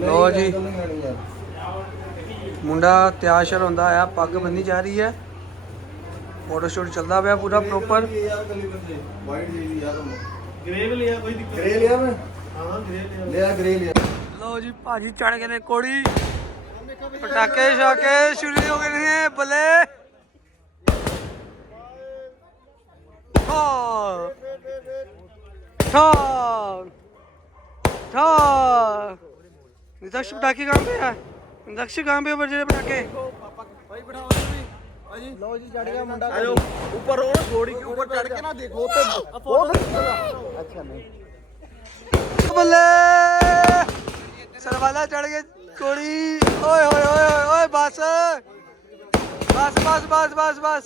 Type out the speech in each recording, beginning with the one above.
लो जी मुंडा तैयार शर होंदा है, पग बन्नी जा रही है, फोटो शूट चलता पाया पूरा प्रॉपर। लो जी भाजी चढ़ गए ने कोड़ी, पटाके शाके शुरू हो गए हैं बल्ले। दक्ष पटाखे कहाँ पे है? दक्ष कहाँ पे बजे पटाके? लो जी चढ़ गया मुंडा ऊपर, और घोड़ी के ऊपर चढ़ के ना देखो तो बहुत अच्छा नहीं बल्ले सरवाला चढ़ गए कोड़ी। ओए ओए ओए ओए बस बस बस बस बस बस।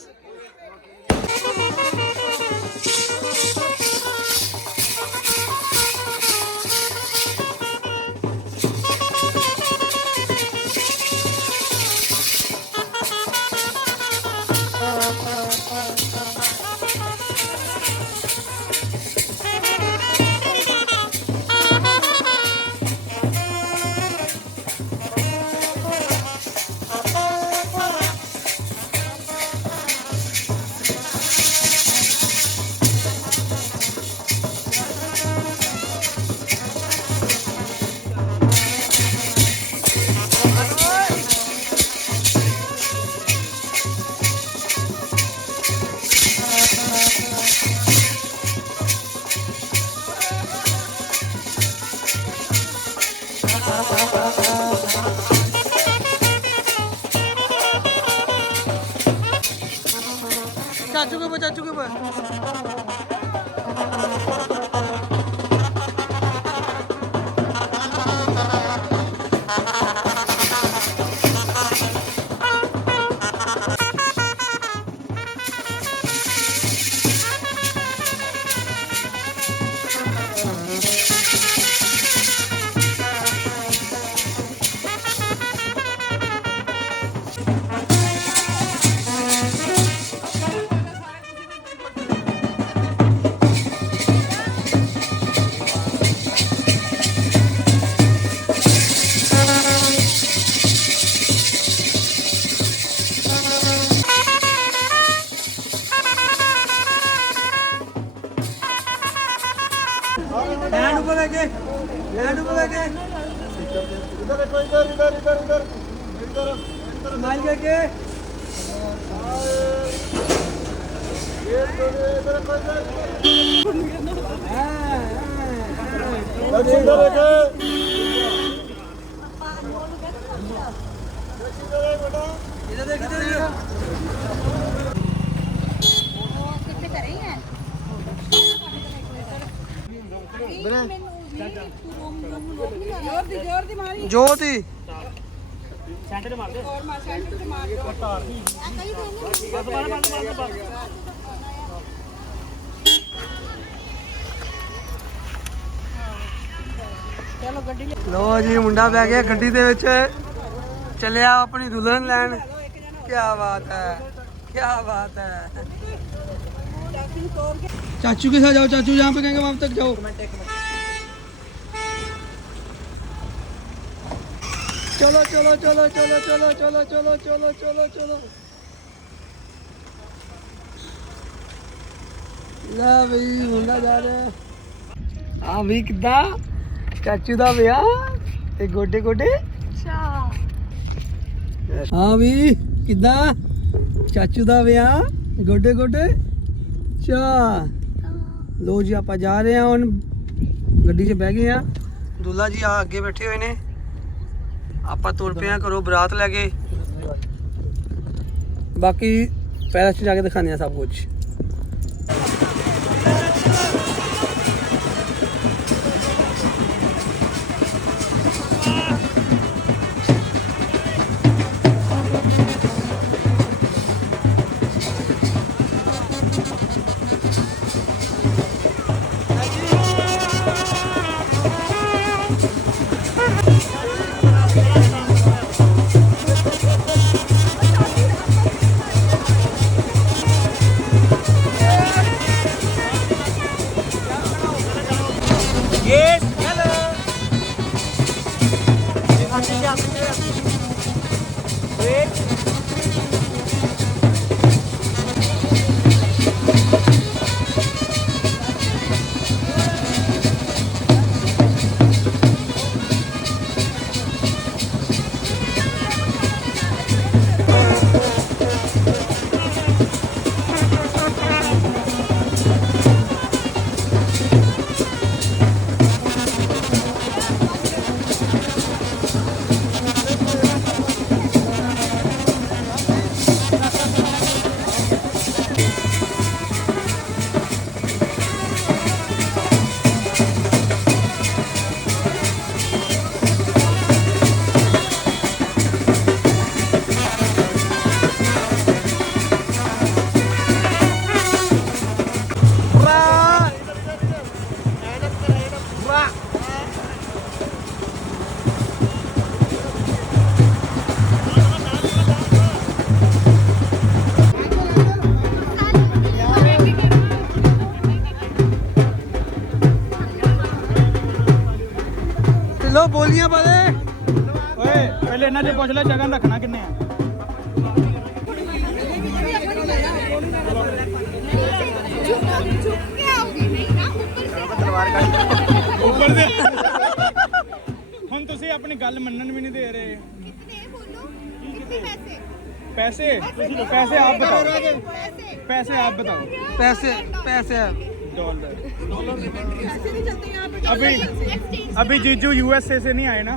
चाचू के ऊपर, चाचू के ऊपर। लैंड ऊपर लेके, लैंड ऊपर लेके, इधर देखो, इधर इधर इधर इधर इधर इधर माइल लेके। ये तो इधर देखो, इधर इधर देखो, इधर देख, इधर देख। ज्योति लो जी मुंडा पै गया गड्डी दे विच, चलिया अपनी दुल्हन लैन। क्या बात है, क्या बात है। चाचू के साथ जाओ, चाचू जहाँ पे कहेंगे वहां तक जाओ। चलो चलो चलो चलो चलो चलो चलो चलो चलो चलो। ला भाई मुंडा जा रहा है। हाँ भाई किदा चाचू दा ब्याह ते गोडे गोडे। हाँ भाई किदा चाचू दा ब्याह गोडे गोडे चाह। लो जी आप जा रहे हैं, हम गड्डी 'ਚ बह गए हैं। दूल्हा जी आ अगे बैठे हुए ने, आप तुर पे हैं घरों बरात लैके। बाकी पैलेस जाके दिखाने हैं सब कुछ। लो बोलियां बाले ਓਏ ਪਹਿਲੇ ਇਹਨਾਂ ਚ ਪੁੱਛ ਲੈ ਜਗਨ ਰੱਖਣਾ ਕਿੰਨੇ ਆ ਉੱਪਰ ਦੇ ਹੁਣ ਤੁਸੀਂ ਆਪਣੀ ਗੱਲ ਮੰਨਣ ਵੀ ਨਹੀਂ ਦੇ ਰਹੇ पैसे पैसे आप बताओ पैसे आप बताओ पैसे पैसे डॉलर अभी अभी जीजू यूएसए से नहीं आए ना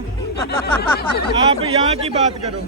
आप यहाँ की बात करो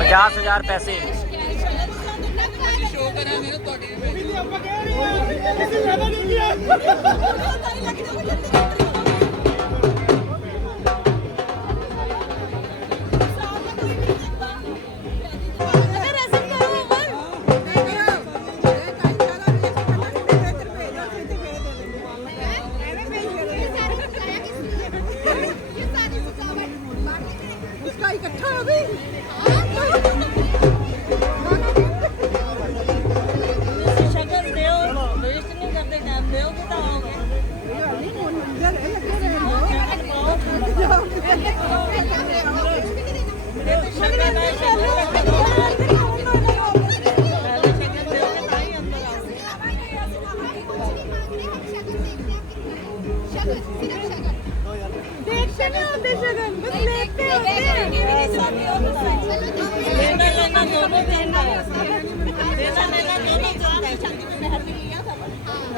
$50,000 पैसे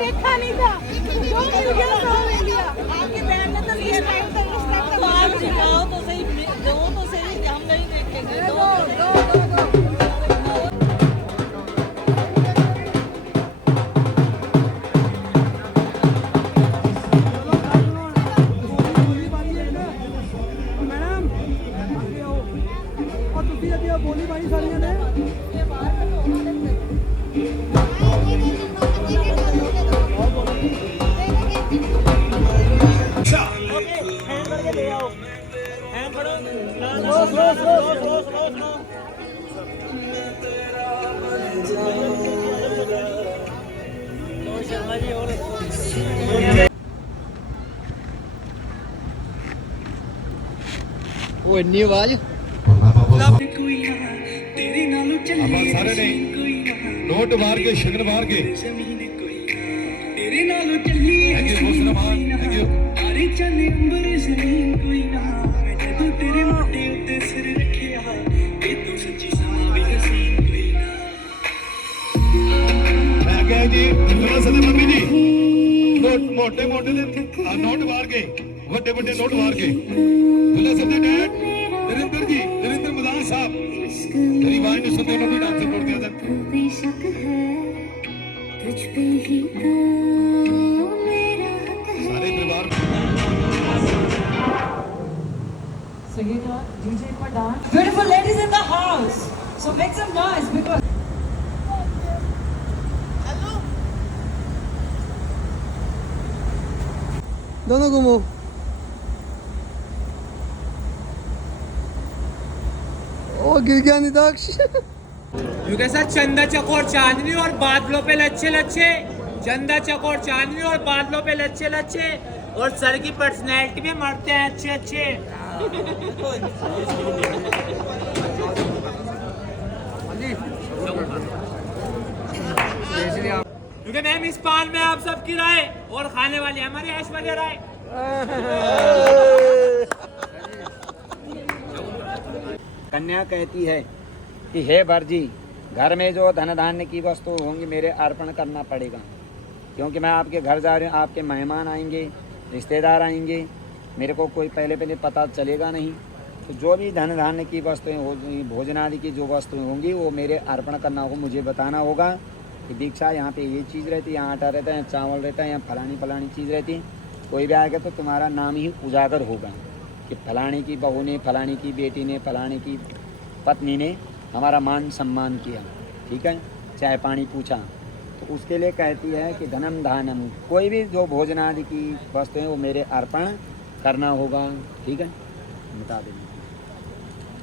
देखा नहीं था जो मिल गया तो ले लिया आपके बहन ने तो लिए टाइम तक इस टाइम तक आप दिखाओ तो सही दो तो सही हम नहीं देखेंगे दो बननी आवाज ਆਪਾਂ ਸਾਰੇ ਨੇ ਨੋਟ ਮਾਰ ਕੇ ਸ਼ਗਨ ਮਾਰ ਕੇ ਥੈਂਕ ਯੂ ਮੁਸਲਮਾਨ ਥੈਂਕ ਯੂ ਮੈਂ ਕਿਹਾ ਜੀ ਦੁੱਲਾ ਸਦੇ ਮੰਮੀ ਜੀ ਨੋਟ ਮੋਟੇ ਮੋਟੇ ਦੇ ਨੋਟ ਮਾਰ ਕੇ ਵੱਡੇ ਵੱਡੇ ਨੋਟ ਮਾਰ ਕੇ ਦੁੱਲਾ ਸਦੇ ਡੈਡ ਨਰਿੰਦਰ ਜੀ ਨਰਿੰਦਰ ਮਦਾਨ ਸਾਹਿਬ तेरी वाइन ने सुनते उन्होंने डांस कर दिया था बेशक है तुझ पे ही तो मेरा हक है सारे परिवार Beautiful ladies in the house. So make some noise because दोनों घूमो ओ गिर गया निदाक्ष क्योंकि सर चंदा चकोर चांदनी और बादलों पे लच्छे लच्छे चंदा चकोर चांदनी और बादलों पे लच्छे लच्छे और सर की पर्सनैलिटी में मरते हैं अच्छे अच्छे क्योंकि मैम इस पान में आप सबकी राय और खाने वाली हमारी ऐश्वर्या राय कन्या कहती है कि हे वर जी घर में जो धन धान्य की वस्तु होंगी मेरे अर्पण करना पड़ेगा क्योंकि मैं आपके घर जा रही हूँ आपके मेहमान आएंगे रिश्तेदार आएंगे मेरे को कोई पहले पता चलेगा नहीं तो जो भी धन धान्य की वस्तुएं होंगी भोजन आदि की जो वस्तुएं होंगी वो मेरे अर्पण करना होगा मुझे बताना होगा कि दीक्षा यहाँ पे ये चीज़ रहती है यहाँ आटा रहता है यहाँ चावल रहता है यहाँ फलानी चीज़ रहती है कोई भी आएगा तो तुम्हारा नाम ही उजागर होगा कि फलाने की बहू ने फलाने की बेटी ने फलाने की पत्नी ने हमारा मान सम्मान किया ठीक है चाय पानी पूछा तो उसके लिए कहती है कि धनम धानम कोई भी जो भोजन आदि की वस्तुएं वो मेरे अर्पण करना होगा ठीक है बता देंगे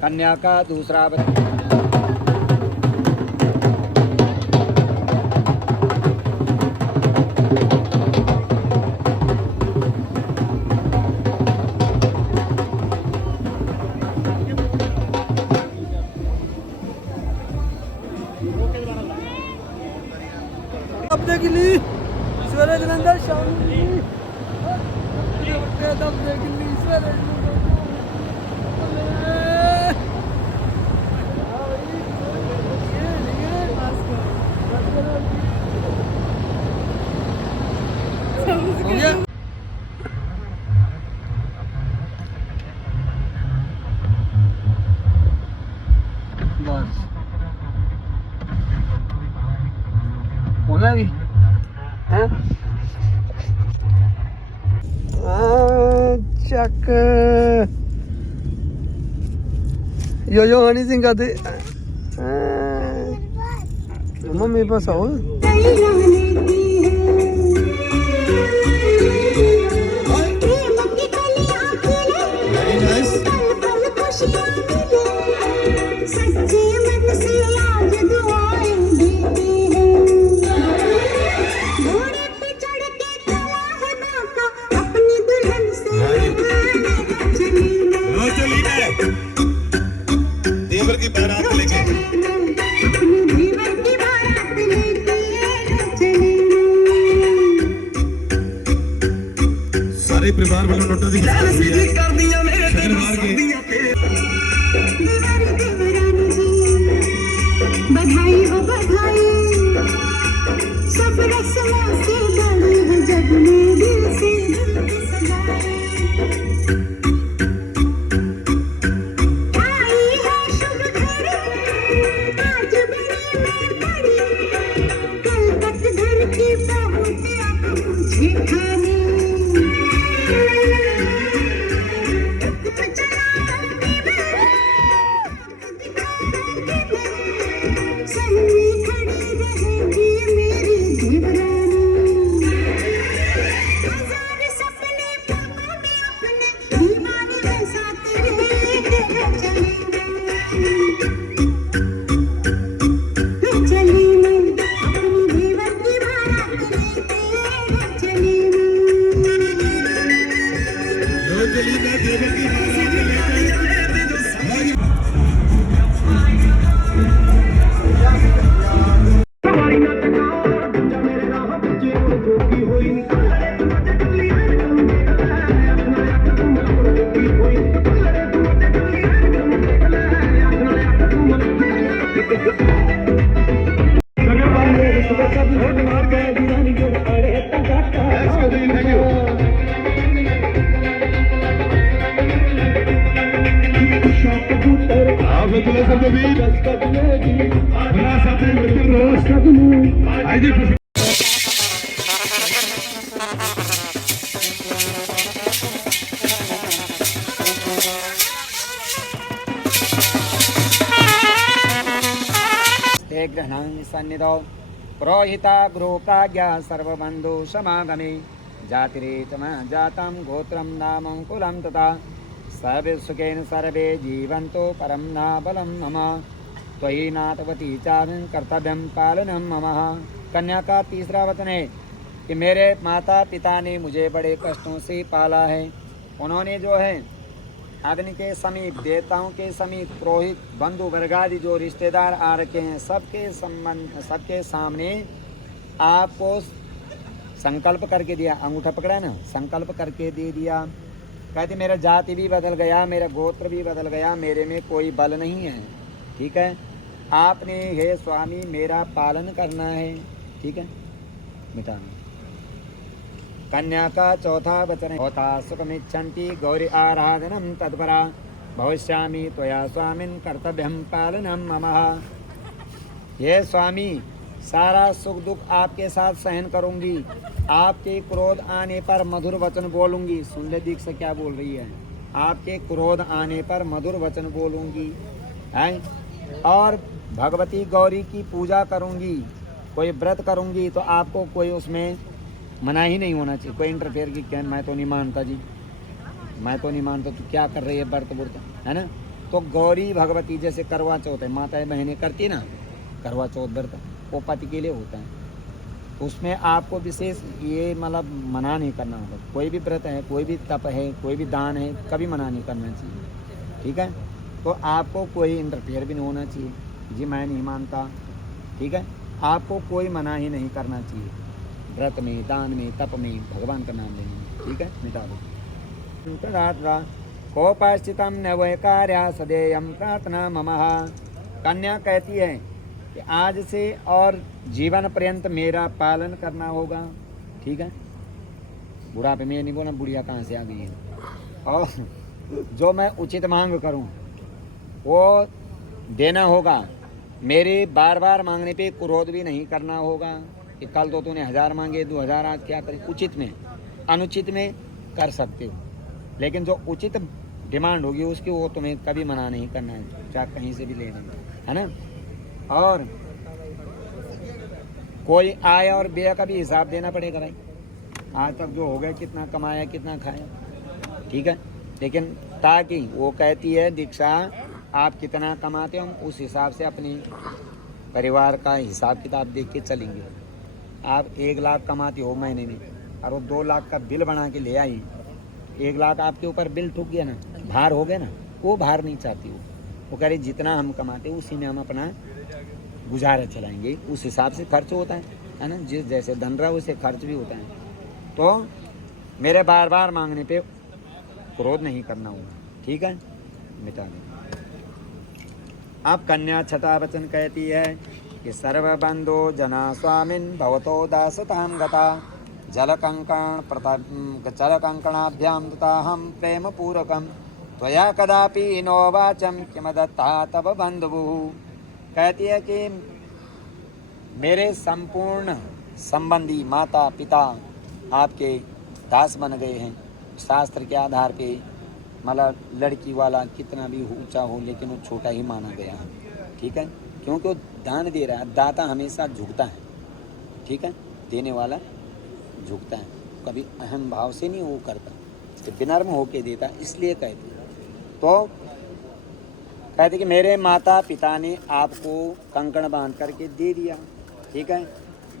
कन्या का दूसरा अपने के लिए सवेरे जलंधर शाम अपने के लिए सवेरे हो गया बस होना भी हैं चक यो हनी सिंह का दे मम्मी पास आओ देवर की बारात लेके सारे परिवार वालों नोटा दी बधाई हो बधाई सब रस्मों से बड़ी है जब में दिल से सजाए आई है शुभ घड़ी आज बड़ी मैं बड़ी कलकत घर की बहू अब मुझे खाने ते ग्रहणां सन्निधौ पुरोहिता गृहोकाज्ञा सर्वबन्धु समागमे जातिरेतम जातं गोत्रं नाम कुलं तथा सर्वे सुखेन सर्वे जीवन्तो परं न बलं मम त्वयि नाथवती चारण कर्तव्यं पालनं मम। कन्या का तीसरा वचन है कि मेरे माता पिता ने मुझे बड़े कष्टों से पाला है। उन्होंने जो है अग्नि के समीप, देवताओं के समीप, पुरोहित, बंधु वर्गादि जो रिश्तेदार आ रखे हैं, सबके सामने आपको संकल्प करके दिया। अंगूठा पकड़ा ना, संकल्प करके दे दिया। कहते मेरा जाति भी बदल गया, मेरा गोत्र भी बदल गया, मेरे में कोई बल नहीं है। ठीक है, आपने हे स्वामी मेरा पालन करना है। ठीक है, मिटा। कन्या का चौथा वचन है होता सुखमिच्छन्ति गौरी आराधनम तत्परा भविष्यामि त्वया स्वामिन् कर्तव्यं पालनं मम। ये स्वामी सारा सुख दुख आपके साथ सहन करूंगी, आपके क्रोध आने पर मधुर वचन बोलूंगी। सुन ले दीक्षा क्या बोल रही है, आपके क्रोध आने पर मधुर वचन बोलूंगी हैं, और भगवती गौरी की पूजा करूंगी। कोई व्रत करूंगी तो आपको कोई उसमें मना ही नहीं होना चाहिए, कोई इंटरफेयर की क्या मैं तो नहीं मानता जी, मैं तो नहीं मानता, तो क्या कर रही है व्रत व्रत, है ना। तो गौरी भगवती जैसे करवा चौथ है, माताएं बहनें करती ना करवा चौथ व्रत, वो पति के लिए होता है। उसमें आपको विशेष ये मतलब मना नहीं करना होगा। कोई भी व्रत है, कोई भी तप है, कोई भी दान है, कभी मना नहीं करना चाहिए। ठीक है, तो आपको कोई इंटरफेयर भी नहीं होना चाहिए जी, मैं नहीं मानता। ठीक है, आपको कोई मना ही नहीं करना चाहिए व्रत में, दान में, तप में, भगवान का नाम लेने में। ठीक है, मिटा दो। कोपाश्चितम न वै कार्या सदेयम प्रार्थना मम। कन्या कहती है कि आज से और जीवन पर्यंत मेरा पालन करना होगा। ठीक है, बुढ़ापे में नहीं बोला, बुढ़िया कहाँ से आ गई है। और जो मैं उचित मांग करूं वो देना होगा। मेरे बार बार मांगने पे क्रोध भी नहीं करना होगा कि कल तो तूने 1000 मांगे, 2000, आज क्या करें। उचित में, अनुचित में कर सकते हो, लेकिन जो उचित डिमांड होगी उसकी वो तुम्हें कभी मना नहीं करना है, चाहे कहीं से भी ले लें, है ना। और कोई आय और व्यय का भी हिसाब देना पड़ेगा भाई। आज तक जो हो गया, कितना कमाया, कितना खाया। ठीक है, लेकिन ताकि वो कहती है दीक्षा आप कितना कमाते हो, हम उस हिसाब से अपनी परिवार का हिसाब किताब देख के चलेंगे। आप 1 लाख कमाते हो महीने में और वो 2 लाख का बिल बना के ले आई, 1 लाख आपके ऊपर बिल ठुक गया ना, भार हो गया ना, वो भार नहीं चाहती वो कह रही जितना हम कमाते उसी में हम अपना गुजारा चलाएंगे। उस हिसाब से खर्च होता है ना, जिस जैसे धन रहा वैसे खर्च भी होता है। तो मेरे बार बार मांगने पे क्रोध नहीं करना होगा। ठीक है, मिटा दें। अब कन्या छठा वचन कहती है कि सर्वबंधो जना स्वामिन् भवतो दासतां गता जलकङ्कणाभ्यां दताहं प्रेमपूर्वकं त्वया कदापि नो वाचं किमदत्ता तव बन्धुः। कहती है कि मेरे संपूर्ण संबंधी माता पिता आपके दास बन गए हैं। शास्त्र के आधार पे मतलब लड़की वाला कितना भी ऊंचा हो लेकिन वो छोटा ही माना गया है। ठीक है, क्योंकि वो दान दे रहा है, दाता हमेशा झुकता है। ठीक है, देने वाला झुकता है, कभी अहम भाव से नहीं वो करता, विनम्र होके देता, इसलिए कहते। तो कहते कि मेरे माता पिता ने आपको कंकण बांध करके दे दिया। ठीक है,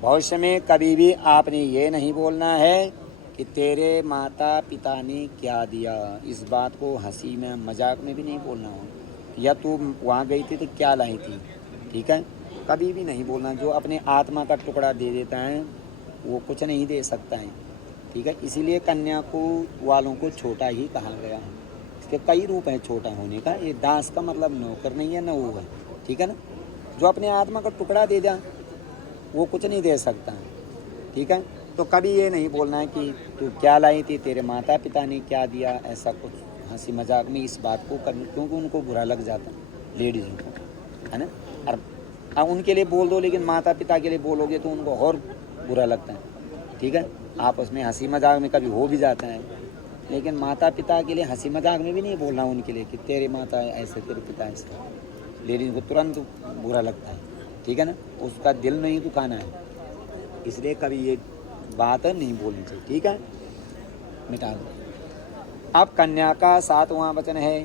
भविष्य में कभी भी आपने ये नहीं बोलना है कि तेरे माता पिता ने क्या दिया। इस बात को हंसी में मजाक में भी नहीं बोलना हो, या तू वहाँ गई थी तो क्या लाई थी। ठीक है, कभी भी नहीं बोलना। जो अपने आत्मा का टुकड़ा दे देता है वो कुछ नहीं दे सकता है। ठीक है, इसीलिए कन्या को वालों को छोटा ही कहा गया है। इसके कई रूप हैं छोटा होने का। ये दास का मतलब नौकर नहीं है, न वो है। ठीक है ना, जो अपने आत्मा का टुकड़ा दे दिया वो कुछ नहीं दे सकता, ठीक है। तो कभी ये नहीं बोलना है कि तू क्या लाई थी, तेरे माता पिता ने क्या दिया, ऐसा कुछ हंसी मजाक में इस बात को करने, क्योंकि उनको बुरा लग जाता लेडीज़ को, है ना। और उनके लिए बोल दो, लेकिन माता पिता के लिए बोलोगे तो उनको और बुरा लगता है, ठीक है। आपस में हंसी मजाक में कभी हो भी जाता है, लेकिन माता पिता के लिए हंसी मजाक में भी नहीं बोलना उनके लिए कि तेरे माता ऐसे तेरे पिता ऐसे, लेडीज़ को तुरंत बुरा लगता है, ठीक है ना। उसका दिल नहीं दुखाना है, इसलिए कभी ये बात नहीं बोलनी चाहिए, ठीक है। मिटा दो। अब कन्या का 7वां वचन है,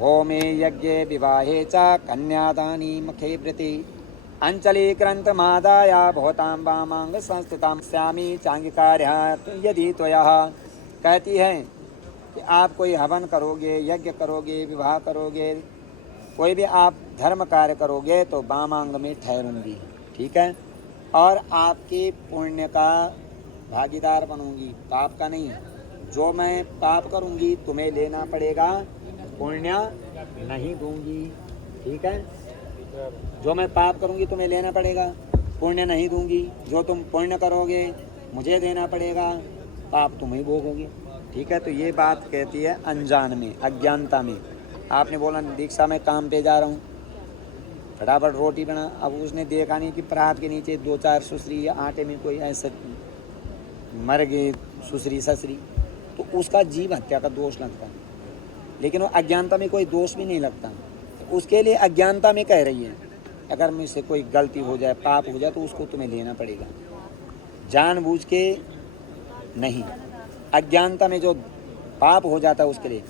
होमे यज्ञ विवाहे च कन्यादानी मखे व्रते अंचली क्रंत मादाया भवतां वामांग संस्थितां श्यामी चांगिकार्या यदि त्वया। कहती है कि आप कोई हवन करोगे, यज्ञ करोगे, विवाह करोगे, कोई भी आप धर्म कार्य करोगे तो वामांग में ठहरूंगी, ठीक है। और आपके पुण्य का भागीदार बनूंगी, पाप का नहीं। जो मैं पाप करूंगी तुम्हें लेना पड़ेगा, पुण्य नहीं दूंगी, ठीक है। जो मैं पाप करूंगी तुम्हें लेना पड़ेगा, पुण्य नहीं दूंगी। जो तुम पुण्य करोगे मुझे देना पड़ेगा, पाप तुम ही भोगोगे, ठीक है। तो ये बात कहती है अनजान में, अज्ञानता में। आपने बोला दीक्षा में काम पे जा रहा हूँ, फटाफट रोटी बना, अब उसने देखा नहीं कि परात के नीचे 2-4 सुसरी या आटे में कोई ऐसे मर गए सुसरी ससरी, तो उसका जीव हत्या का दोष लगता है। लेकिन वो अज्ञानता में कोई दोष भी नहीं लगता, तो उसके लिए अज्ञानता में कह रही है अगर मुझसे कोई गलती हो जाए, पाप हो जाए तो उसको तुम्हें लेना पड़ेगा, जानबूझ के नहीं। अज्ञानता में जो पाप हो जाता है उसके लिए।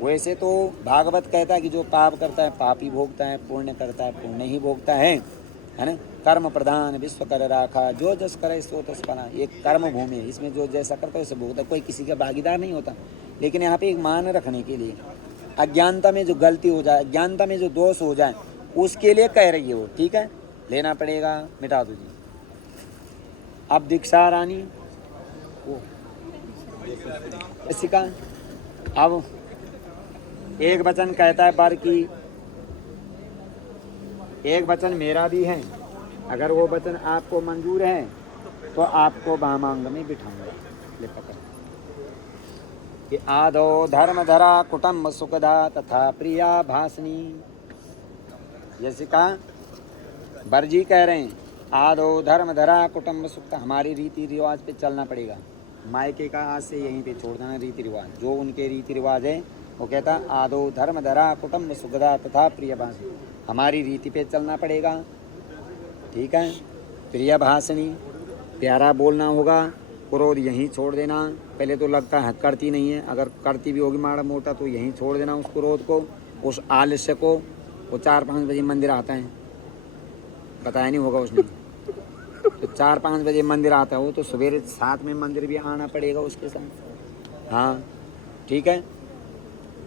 वैसे तो भागवत कहता है कि जो पाप करता है पाप ही भोगता है, पुण्य करता है पुण्य ही भोगता है ना। कर्म प्रधान विश्व कर राखा, जो जस करे सो तस पाना। ये कर्म भूमि है, इसमें जो जैसा करता है वैसे भोगता है, कोई किसी का भागीदार नहीं होता। लेकिन यहाँ पे एक मान रखने के लिए, अज्ञानता में जो गलती हो जाए, अज्ञानता में जो दोष हो जाए, उसके लिए कह रही है वो, ठीक है। लेना पड़ेगा, मिटा दो जी। अब दीक्षा रानी सिखा। अब एक वचन कहता है बर की, एक वचन मेरा भी है। अगर वो वचन आपको मंजूर है तो आपको वामांग में बिठाऊंगा। ले पकड़ कि आदो धर्म धरा कुटुंब सुखदा तथा प्रिया भासनी। जैसे कहा बरजी कह रहे हैं, आदो धर्म धरा कुटुंब सुख, हमारी रीति रिवाज पे चलना पड़ेगा। मायके का आज से यहीं पे छोड़ देना रीति रिवाज, जो उनके रीति रिवाज है। वो कहता आदो धर्म धरा कुटुंब सुखदा तथा प्रिय भाषणी, हमारी रीति पे चलना पड़ेगा, ठीक है। प्रिय भाषणी, प्यारा बोलना होगा। क्रोध यहीं छोड़ देना। पहले तो लगता है करती नहीं है, अगर करती भी होगी माड़ा मोटा तो यहीं छोड़ देना उस क्रोध को, उस आलस्य को। वो 4-5 बजे मंदिर आता है, बताया नहीं होगा उसने, तो 4-5 बजे मंदिर आता है वो, तो सवेरे 7 में मंदिर भी आना पड़ेगा उसके साथ, हाँ ठीक है।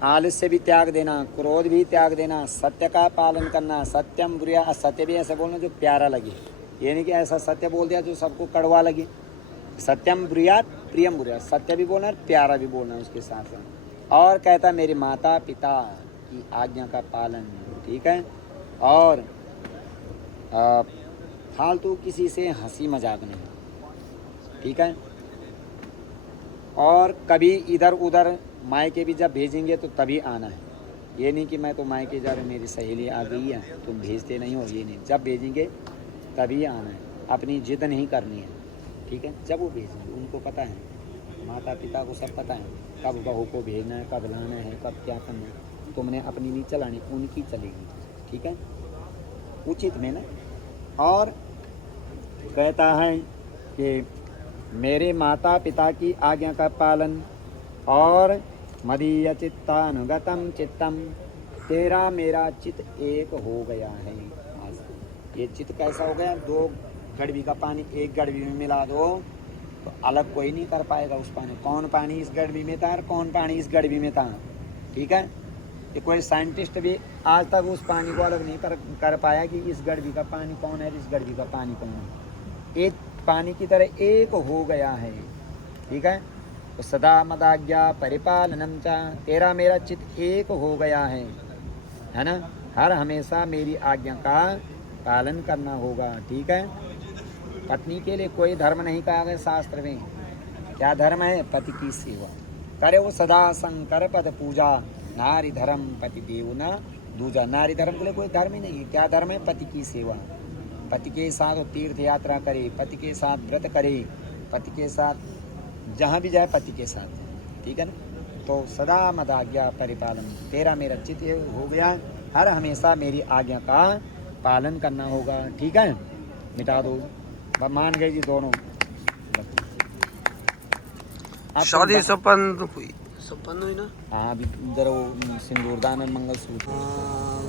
आलस्य भी त्याग देना, क्रोध भी त्याग देना, सत्य का पालन करना। सत्यम बुरिया, असत्य भी ऐसे बोलना जो प्यारा लगे, ये नहीं कि ऐसा सत्य बोल दिया जो सबको कड़वा लगे। सत्यम बुरिया प्रियम बुरिया, सत्य भी बोलना प्यारा भी बोलना उसके साथ साथ। और कहता मेरे माता पिता की आज्ञा का पालन, ठीक है। और फालतू किसी से हंसी मजाक नहीं, ठीक है। और कभी इधर उधर मायके भी जब भेजेंगे तो तभी आना है, ये नहीं कि मैं तो मायके जा रहा हूँ मेरी सहेली आ गई है तुम भेजते नहीं हो, ये नहीं। जब भेजेंगे तभी आना है, अपनी जिद नहीं करनी है, ठीक है। जब वो भेजेंगे, उनको पता है, माता पिता को सब पता है कब बहू को भेजना है, कब लाना है, कब क्या करना है। तुमने अपनी नहीं चलानी, उनकी चलेगी, ठीक है, उचित में ना। और कहता है कि मेरे माता पिता की आज्ञा का पालन, और मदीय चित्तानुगतम चित्तम, तेरा मेरा चित्त एक हो गया है। आज ये चित्त कैसा हो गया, 2 गड़बी का पानी एक गड़बी में मिला दो तो अलग कोई नहीं कर पाएगा उस पानी, कौन पानी इस गड़बी में था और कौन पानी इस गड़बी में था, ठीक है। ये कोई साइंटिस्ट भी आज तक उस पानी को अलग नहीं कर पाया कि इस गड़बी का पानी कौन है, इस गड़बी का पानी कौन है। एक पानी की तरह एक हो गया है, ठीक है। तो सदा मदाज्ञा परिपालनम चा, तेरा मेरा चित्त एक हो गया है ना। हर हमेशा मेरी आज्ञा का पालन करना होगा। ठीक है। पत्नी के लिए कोई धर्म नहीं कहा गया शास्त्र में। क्या धर्म है? पति की सेवा करे वो सदा शंकर पद पूजा, नारी धर्म पति देव न दूजा। नारी धर्म के लिए कोई धर्म ही नहीं है। क्या धर्म है? पति की सेवा। पति के साथ वो तीर्थ यात्रा करे, पति के साथ व्रत करे, पति के साथ जहाँ भी जाए पति के साथ। ठीक है ना। तो सदा मद आज्ञा परिपालन, तेरा मेरा चित्त हो गया, हर हमेशा मेरी आज्ञा का पालन करना होगा। ठीक है। मिटा दो। मान गए जी दोनों। शादी संपन्न हुई, संपन्न हुई ना। हाँ अभी इधर वो सिंदूरदान और मंगलसूत्र।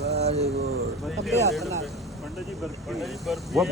Very good. वो